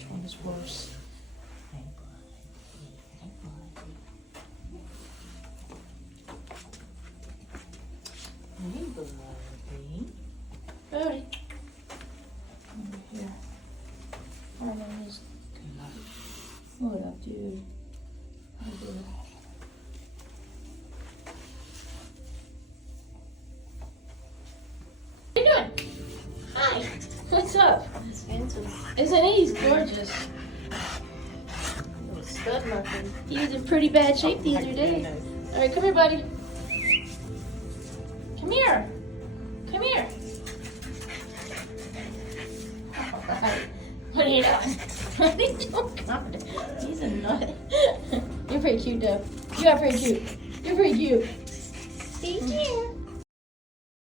which one is worse. Hey, buddy. Buddy. Over here. Harlan is. What up, dude? Hi, dude. What are you doing? Hi. What's up? He's handsome. Isn't he? He's gorgeous. Little stud muffin. He was in pretty bad shape the other day. All right, come here, buddy. Come here. Come here. All right. What are you doing? What are you doing? God, he's a nut. You're pretty cute, though. You are pretty cute. You're pretty cute. Stay here.